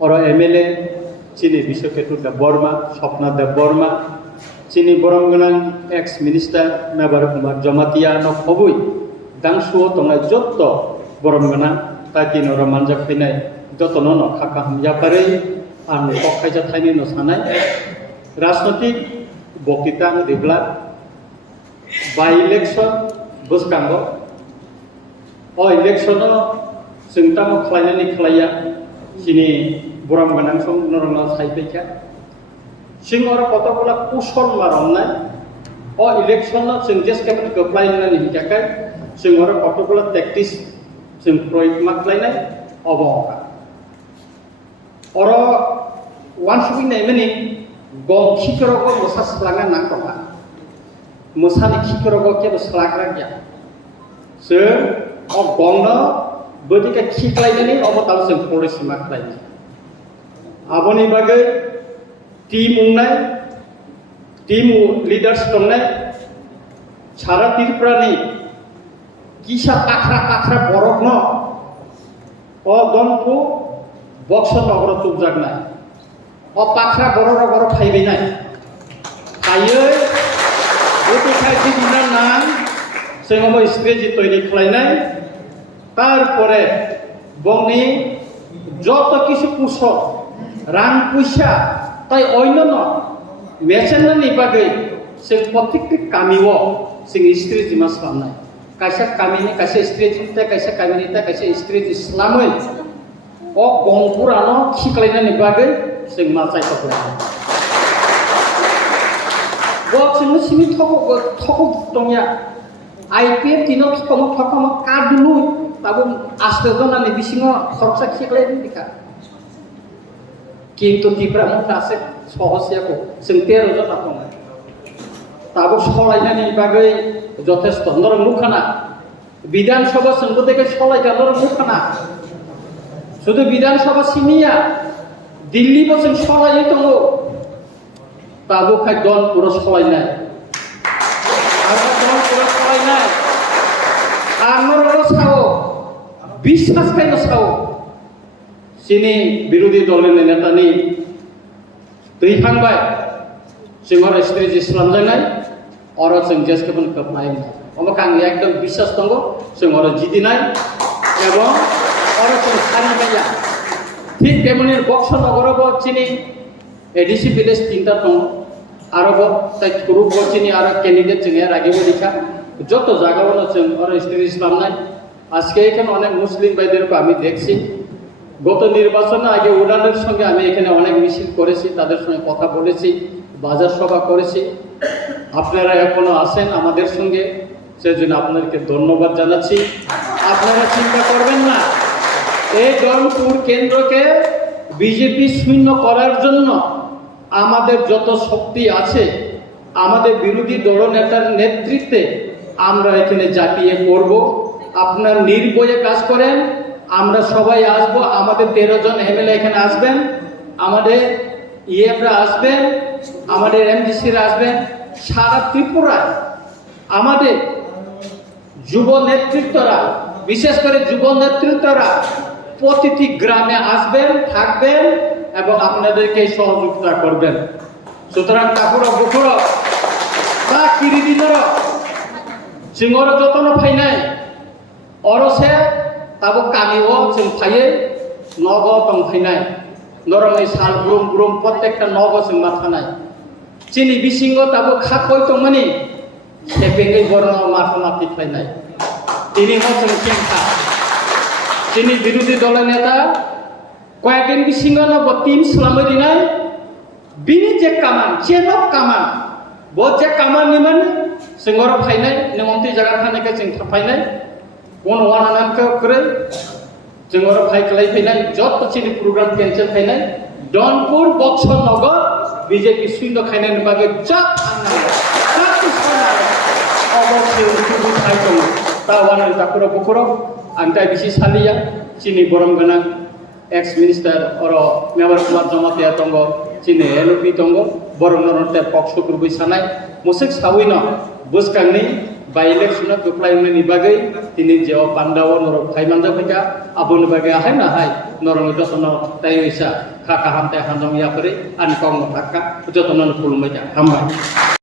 और एमएलए चीनी विश्वकेतु देव बर्मा स्वप्ना देव बर्मा चीनी बरमगोनां एक्स मिनिस्टार मेबर कुमार जमातिया न खबुई दांसुओ तंनाय जत्त बरमगोनां ताकि नर मानजाक फैनाय जतन न खाका हमजापारै आं कखायजा थाइनि न सानाय राजनैतिक बक्तृता होयोब्ला बाय इलेक्शन बोसकांगो इलेक्शन जों तामो खालायनानै खालाया चीनी बरमगोनां सम नरना साइफैखा जों आरो कतगुला कुसन मारनाय इलेक्शन जों जेसेबां गोप्लायनानै हिकाखाय जों आरो कतगुला टेक्टिक्स जों प्रयोग माख्लायनाय अबंका और वानसुबिनाय माने गं खिखरगो मोसा स्लागा नांगौहा मोसानि खिखरगो केबो स्लाग्रा गैया जों गंनो बोदिके खिख्लायनानै अबताल जों पलिसि माख्लायनाय आबनि बागै टीम उंनाय टीम लीडर्स दंनाय सारा त्रिपुरानि किसा पाखरा पाखरा बरफ न दंखौ बक्स नगर तुबजागनाय पाखरा बरफ बरफ फायबैनाय फायै गतिखाय दिना नां जोङो स्ट्रेटेजि तैरि खालायनाय तारपरे बंनि যত কিছু কুশল रां पैसा ताई अन्यन मेसेननि बागै जों प्रत्येकटी गामियाव जों स्ट्रेटेजि मा खालामनाय कायसा गामिनि कायसा स्ट्रेटेजि कायसा गामिनि कायसा स्ट्रेटेजि खालामै गंफोरानो खिख्लायनायनि बागै जों मा जायगाखौ जोंनो सिनि थख दंया आईपीएफ दिनाव थखम कादुलु ताबो आस्ते दनानि बिसिङाव खरसा खिख्लायनाय दिखा किन्तु त्रिपुरा मुखासे सहसियाखौ जों 13 जना दं ताबो सलायनायनि बागै যথেষ্ট नरम मुखाना विधानसभा जोंबो देखे सलायगा नरम मुखाना शुद्ध विधानसभा सिनिया दिल्लीबो जों सलायै दङ ताबो खाय दनपुर सलायनाय आरो दनपुर सलायनाय आंनो साव বিশ্বাস खायनो साव चीनी विरोधी दलनि नेतानि दैखांबाय जों स्ट्रेटेजि खालामजानाय और जों जेसेबां खोबनाय अमक आं एकदम বিশ্বাস दङ जों जिदिनाय एवं और जों सारिनाया ठीक तेमनि बक्स नगराव चीनी एडीसी विलेज 3टा दङ आरो ताई ग्रुप चीनी आरो कैंडिडेट जों रागिबो दिखा যত জায়গাগুলো जों स्ट्रेटेजि खालामनाय আজকে এখানে অনেক মুসলিম ভাইদেরকে আমি দেখছি গত নির্বাচনে আগে ওনাদের সঙ্গে আমি এখানে অনেক মিছিল করেছি তাদের সঙ্গে কথা বলেছি বাজার সভা করেছি আপনারা এখনো আছেন আমাদের সঙ্গে সেজন্য আপনাদেরকে ধন্যবাদ জানাচ্ছি আপনারা চিন্তা করবেন না এই দলপুর কেন্দ্রকে বিজেপি শূন্য করার জন্য আমাদের যত শক্তি আছে আমাদের বিরোধী দলনেতার নেতৃত্বে আমরা এখানে জাপিয়ে পড়ব আপনারা নির্ভয়ে কাজ করেন আমরা সবাই আসব আমাদের 13 জন এমএলএ এখানে আসবেন আমাদের ইএমরা আসবেন আমাদের এমডিসিরা আসবেন সারা ত্রিপুরায় আমাদের যুব নেতৃত্বরা বিশেষ করে যুব নেতৃত্বরা প্রতিটি গ্রামে আসবেন থাকবেন এবং আপনাদেরকে সহযোগিতা করবেন সুতরাং কাকুরা বুকুরা বা কিরিদিনরা जों जतन फायनाय अरसे ताबो कामिओ जों फायै नग दं फायनाय नरमै साल ग्रुम ग्रुम प्रत्येकटा नग जों माथानाय चीनी बिसिङाव ताबो खाखय दंमोनि सेपेङै बरन माथाना फायनाय दिनै जों केंखा चीनी विरोधी दल नेता कयेकदिन बिसिङाव टीम खालामो दिनै बिनि जे कामान चेन अफ कामान बहुत जे कामान निमन जों फायनाय नमन्थि जागा थानायखौ जों थाफायनाय वन वानानानखौ करे जों फायखलाय फैनाय जत चीनी प्रोग्राम कैंसिल फैनाय डनपुर बक्स नगर बीजेपी शून्य खायनायनि बागै जब अबश्य फायदों तावान ताकुरा बुकुरा आंता बिसि सालिया चीनी बरमगोनां एक्स मिनिस्टार और मेबर कुमार जमातिया दङ चीनी एलपी दङ बरमगोनां पक्ष ग्रुप सानाय मुसुक सावैनो बोसकांनि by election keplaimani bagai tini jawa Pandawa norok Kaimanjak pika abon bagai ahai nahai norong itu sono tayo isa kakaham teh handong ya peri ankong kakak itu tonon puluh meja hambai.